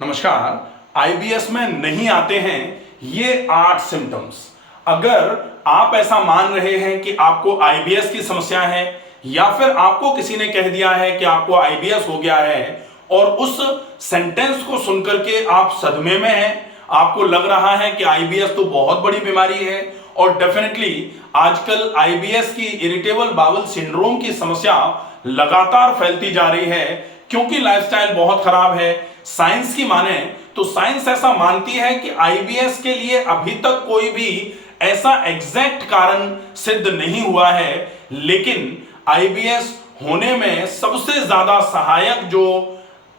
नमस्कार। आईबीएस में नहीं आते हैं ये 8 सिम्टम्स। अगर आप ऐसा मान रहे हैं कि आपको आईबीएस की समस्या है या फिर आपको किसी ने कह दिया है कि आपको आईबीएस हो गया है और उस सेंटेंस को सुनकर के आप सदमे में हैं, आपको लग रहा है कि आईबीएस तो बहुत बड़ी बीमारी है और डेफिनेटली आजकल आईबीएस की इरिटेबल बाउल सिंड्रोम की समस्या लगातार फैलती जा रही है क्योंकि लाइफस्टाइल बहुत खराब है। साइंस की माने तो साइंस ऐसा मानती है कि आईबीएस के लिए अभी तक कोई भी ऐसा एग्जैक्ट कारण सिद्ध नहीं हुआ है, लेकिन आईबीएस होने में सबसे ज्यादा सहायक जो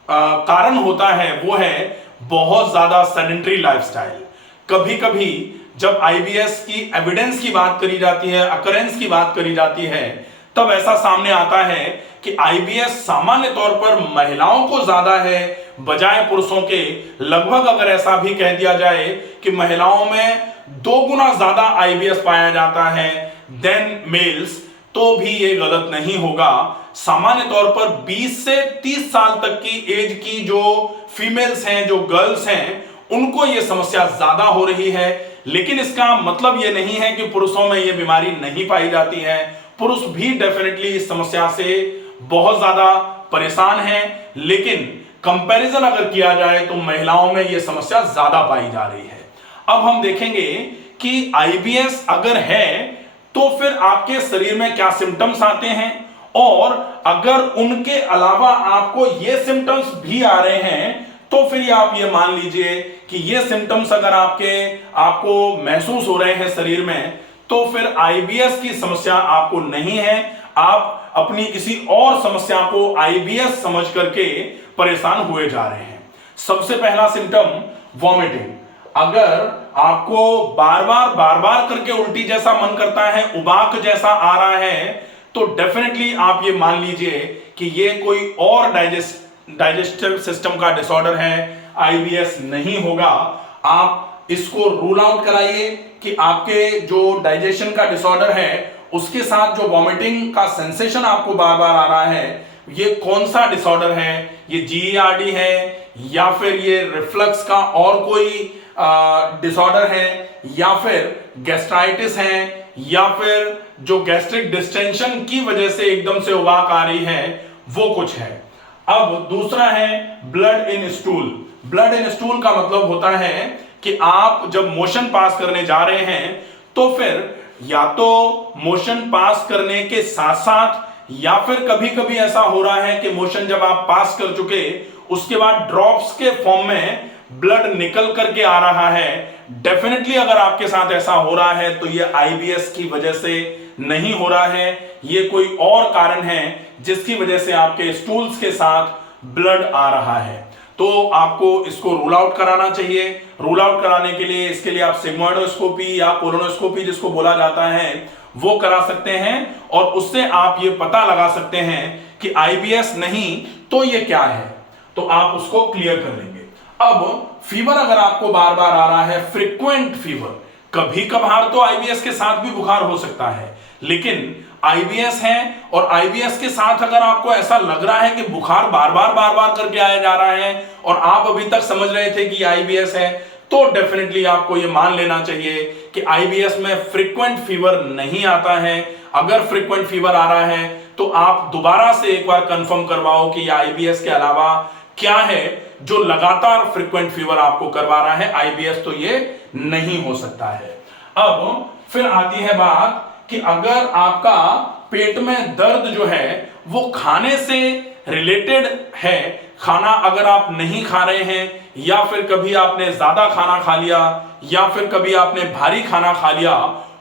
कारण होता है वो है बहुत ज्यादा सेडेंटरी लाइफस्टाइल। कभी कभी जब आईबीएस की एविडेंस की बात करी जाती है, अकरेंस की बात करी जाती है, तब ऐसा सामने आता है कि आईबीएस सामान्य तौर पर महिलाओं को ज्यादा है बजाय पुरुषों के। लगभग अगर ऐसा भी कह दिया जाए कि महिलाओं में 2 गुना ज्यादा आईबीएस पाया जाता है देन मेल्स, तो भी ये गलत नहीं होगा। सामान्य तौर पर 20 से 30 साल तक की एज की जो फीमेल्स हैं, जो गर्ल्स हैं, उनको ये समस्या ज्यादा हो रही है। लेकिन इसका मतलब ये नहीं है कि पुरुषों में ये बीमारी नहीं पाई जाती है। पुरुष भी डेफिनेटली इस समस्या से बहुत ज्यादा परेशान हैं, लेकिन कंपैरिजन अगर किया जाए तो महिलाओं में यह समस्या ज्यादा पाई जा रही है। अब हम देखेंगे कि आईबीएस अगर है तो फिर आपके शरीर में क्या सिम्टम्स आते हैं, और अगर उनके अलावा आपको ये सिम्टम्स भी आ रहे हैं तो फिर आप ये मान लीजिए कि ये सिम्टम्स अगर आपको महसूस हो रहे हैं शरीर में, तो फिर आईबीएस की समस्या आपको नहीं है। आप अपनी किसी और समस्या को आईबीएस समझ करके परेशान हुए जा रहे हैं। सबसे पहला सिम्टम वॉमिटिंग। अगर आपको बार बार करके उल्टी जैसा मन करता है, उबाक जैसा आ रहा है, तो डेफिनेटली आप ये मान लीजिए कि ये कोई और डाइजेस्टिव सिस्टम का डिसऑर्डर है, आईबीएस नहीं होगा। आप इसको रूल आउट कराइए कि आपके जो डाइजेशन का डिसऑर्डर है उसके साथ जो वॉमिटिंग का सेंसेशन आपको बार बार आ रहा है, ये कौन सा डिसऑर्डर है। ये जीईआरडी है या फिर ये रिफ्लक्स का और कोई डिसऑर्डर है, या फिर गैस्ट्राइटिस है, या फिर जो गैस्ट्रिक डिस्टेंशन की वजह से एकदम से उबाक आ रही है, वो कुछ है। अब दूसरा है blood in stool. Blood in stool का मतलब होता है कि आप जब मोशन पास करने जा रहे हैं तो फिर या तो मोशन पास करने के साथ साथ, या फिर कभी कभी ऐसा हो रहा है कि मोशन जब आप पास कर चुके उसके बाद ड्रॉप्स के फॉर्म में ब्लड निकल करके आ रहा है। डेफिनेटली अगर आपके साथ ऐसा हो रहा है तो ये आईबीएस की वजह से नहीं हो रहा है, ये कोई और कारण है जिसकी वजह से आपके स्टूल्स के साथ ब्लड आ रहा है। तो आपको इसको रूल आउट कराना चाहिए। रूल आउट कराने के लिए इसके लिए आप सिग्मोइडोस्कोपी या कोलोनोस्कोपी जिसको बोला जाता है वो करा सकते हैं, और उससे आप ये पता लगा सकते हैं कि आईबीएस नहीं तो ये क्या है, तो आप उसको क्लियर कर लेंगे। अब फीवर अगर आपको बार बार आ रहा है, फ्रीक्वेंट फीवर, कभी कभार तो आईबीएस के साथ भी बुखार हो सकता है, लेकिन आईबीएस है और आईबीएस के साथ अगर आपको ऐसा लग रहा है कि बुखार बार बार करके आया जा रहा है और आप अभी तक समझ रहे थे कि आईबीएस है, तो डेफिनेटली आपको ये मान लेना चाहिए कि आईबीएस में फ्रीक्वेंट फीवर नहीं आता है। अगर फ्रीक्वेंट फीवर आ रहा है तो आप दोबारा से एक बार कंफर्म करवाओ कि आईबीएस के अलावा क्या है जो लगातार फ्रीक्वेंट फीवर आपको करवा रहा है। आईबीएस तो ये नहीं हो सकता है। अब फिर आती है बात कि अगर आपका पेट में दर्द जो है वो खाने से रिलेटेड है, खाना अगर आप नहीं खा रहे हैं, या फिर कभी आपने ज्यादा खाना खा लिया, या फिर कभी आपने भारी खाना खा लिया,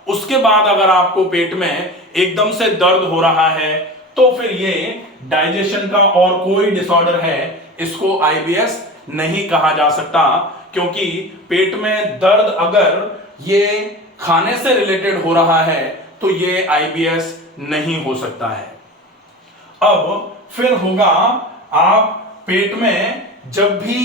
उसके बाद अगर आपको पेट में एकदम से दर्द हो रहा है, तो फिर ये डाइजेशन का और कोई डिसऑर्डर है, इसको आईबीएस नहीं कहा जा सकता। क्योंकि पेट में दर्द अगर ये खाने से रिलेटेड हो रहा है तो ये आईबीएस नहीं हो सकता है। अब फिर होगा, आप पेट में जब भी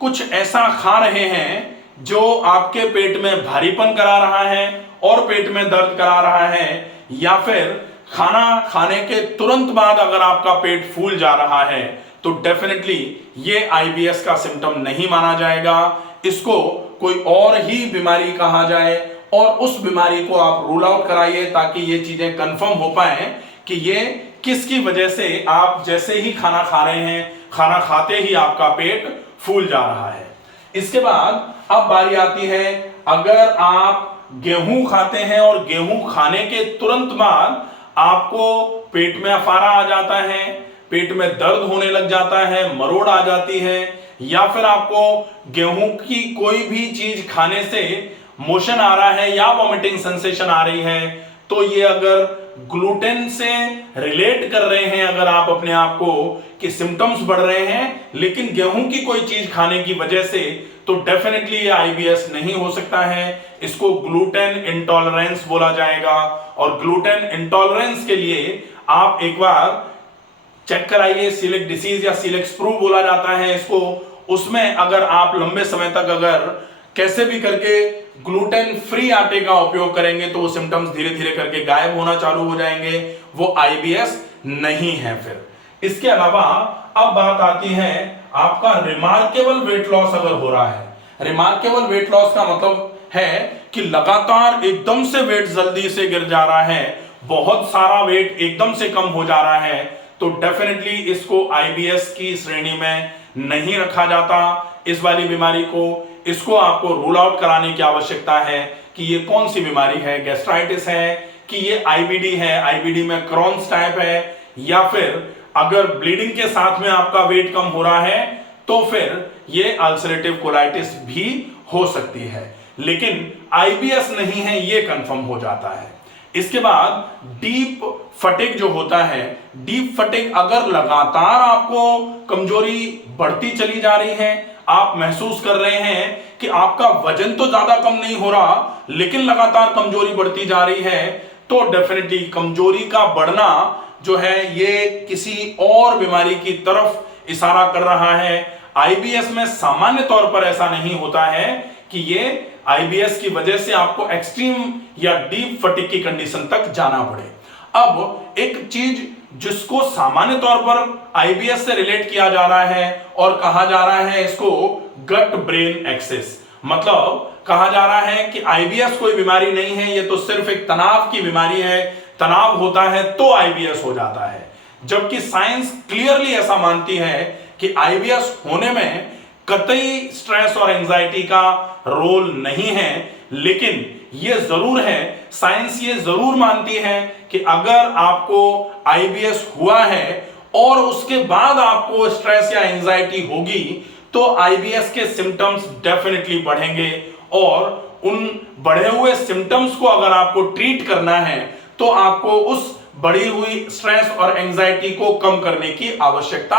कुछ ऐसा खा रहे हैं जो आपके पेट में भारीपन करा रहा है और पेट में दर्द करा रहा है, या फिर खाना खाने के तुरंत बाद अगर आपका पेट फूल जा रहा है, तो डेफिनेटली ये आईबीएस का सिम्टम नहीं माना जाएगा। इसको कोई और ही बीमारी कहा जाए और उस बीमारी को आप रूल आउट कराइए ताकि ये चीजें कंफर्म हो पाए कि ये किसकी वजह से आप जैसे ही खाना खा रहे हैं, खाना खाते ही आपका पेट फूल जा रहा है। इसके बाद अब बारी आती है, अगर आप गेहूं खाते हैं और गेहूं खाने के तुरंत बाद आपको पेट में अफारा आ जाता है, पेट में दर्द होने लग जाता है, मरोड़ आ जाती है, या फिर आपको गेहूं की कोई भी चीज खाने से मोशन आ रहा है या वॉमिटिंग सेंसेशन आ रही है, तो ये अगर ग्लूटेन से रिलेट कर रहे हैं अगर आप अपने आप को कि सिम्टम्स बढ़ रहे हैं लेकिन गेहूं की कोई चीज खाने की वजह से, तो डेफिनेटली ये आईबीएस नहीं हो सकता है। इसको ग्लूटेन इंटॉलरेंस बोला जाएगा और ग्लूटेन इंटॉलरेंस के लिए आप एक बार चेक कराइए, सीलेक डिसीज या सीलेक स्प्रू बोला जाता है इसको। उसमें अगर आप लंबे समय तक अगर कैसे भी करके ग्लूटेन फ्री आटे का उपयोग करेंगे तो वो सिम्टम्स धीरे धीरे करके गायब होना चालू हो जाएंगे, वो आईबीएस नहीं है। फिर इसके अलावा अब बात आती है आपका रिमार्केबल वेट लॉस अगर हो रहा है। रिमार्केबल वेट लॉस का मतलब है कि लगातार एकदम से वेट जल्दी से गिर जा रहा है, बहुत सारा वेट एकदम से कम हो जा रहा है, तो डेफिनेटली इसको आईबीएस की श्रेणी में नहीं रखा जाता। इस वाली बीमारी को इसको आपको रूल आउट कराने की आवश्यकता है कि ये कौन सी बीमारी है, गैस्ट्राइटिस है कि ये आईबीडी है, आईबीडी में क्रॉन्स टाइप है, या फिर अगर ब्लीडिंग के साथ में आपका वेट कम हो रहा है तो फिर ये अल्सरेटिव कोलाइटिस भी हो सकती है, लेकिन आईबीएस नहीं है ये कंफर्म हो जाता है। इसके बाद डीप फटिग जो होता है, डीप फटिग अगर लगातार आपको कमजोरी बढ़ती चली जा रही है, आप महसूस कर रहे हैं कि आपका वजन तो ज्यादा कम नहीं हो रहा लेकिन लगातार कमजोरी बढ़ती जा रही है, तो डेफिनेटली कमजोरी का बढ़ना जो है ये किसी और बीमारी की तरफ इशारा कर रहा है। आईबीएस में सामान्य तौर पर ऐसा नहीं होता है कि ये आईबीएस की वजह से आपको एक्सट्रीम या डीप फटिग की कंडीशन तक जाना पड़े। अब एक चीज जिसको सामान्य तौर पर आईबीएस से रिलेट किया जा रहा है और कहा जा रहा है इसको गट ब्रेन एक्सेस, मतलब कहा जा रहा है कि आईबीएस कोई बीमारी नहीं है, ये तो सिर्फ एक तनाव की बीमारी है, तनाव होता है तो आईबीएस हो जाता है। जबकि साइंस क्लियरली ऐसा मानती है कि आईबीएस होने में कतई स्ट्रेस और एंजाइटी का रोल नहीं है, लेकिन यह जरूर है, साइंस ये जरूर मानती है कि अगर आपको आईबीएस हुआ है और उसके बाद आपको स्ट्रेस या एंजाइटी होगी तो आईबीएस के सिम्टम्स डेफिनेटली बढ़ेंगे, और उन बढ़े हुए सिम्टम्स को अगर आपको ट्रीट करना है तो आपको उस बढ़ी हुई स्ट्रेस और एंजाइटी को कम करने की आवश्यकता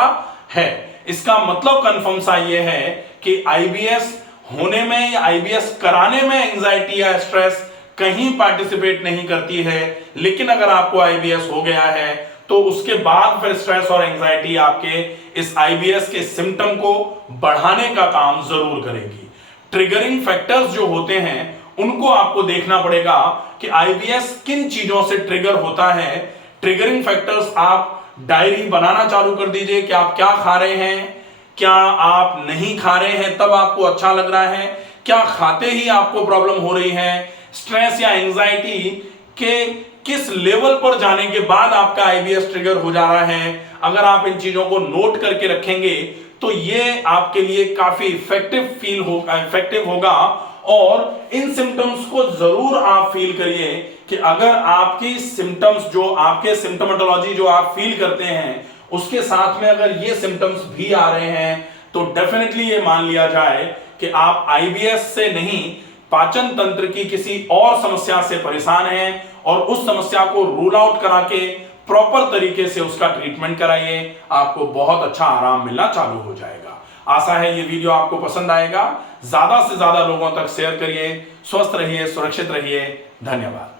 है। इसका मतलब कंफर्म सा ये है कि आईबीएस होने में या आईबीएस कराने में एंजाइटी या स्ट्रेस कहीं पार्टिसिपेट नहीं करती है, लेकिन अगर आपको आईबीएस हो गया है तो उसके बाद फिर स्ट्रेस और एंजाइटी आपके इस आईबीएस के सिम्टम को बढ़ाने का काम जरूर करेगी। ट्रिगरिंग फैक्टर्स जो होते हैं उनको आपको देखना पड़ेगा कि आईबीएस किन चीजों से ट्रिगर होता है। ट्रिगरिंग फैक्टर्स आप डायरी बनाना चालू कर दीजिए कि आप क्या खा रहे हैं, क्या आप नहीं खा रहे हैं तब आपको अच्छा लग रहा है, क्या खाते ही आपको प्रॉब्लम हो रही है, स्ट्रेस या एंजाइटी के किस लेवल पर जाने के बाद आपका आईबीएस ट्रिगर हो जा रहा है। अगर आप इन चीजों को नोट करके रखेंगे तो ये आपके लिए काफी इफेक्टिव होगा, और इन सिम्टम्स को जरूर आप फील करिए कि अगर आपकी सिम्टम्स जो आपके सिम्टोमेटोलॉजी जो आप फील करते हैं उसके साथ में अगर ये सिम्टम्स भी आ रहे हैं तो डेफिनेटली ये मान लिया जाए कि आप आईबीएस से नहीं, पाचन तंत्र की किसी और समस्या से परेशान हैं, और उस समस्या को रूल आउट करा के प्रॉपर तरीके से उसका ट्रीटमेंट कराइए, आपको बहुत अच्छा आराम मिलना चालू हो जाएगा। आशा है ये वीडियो आपको पसंद आएगा, ज्यादा से ज्यादा लोगों तक शेयर करिए। स्वस्थ रहिए, सुरक्षित रहिए, धन्यवाद।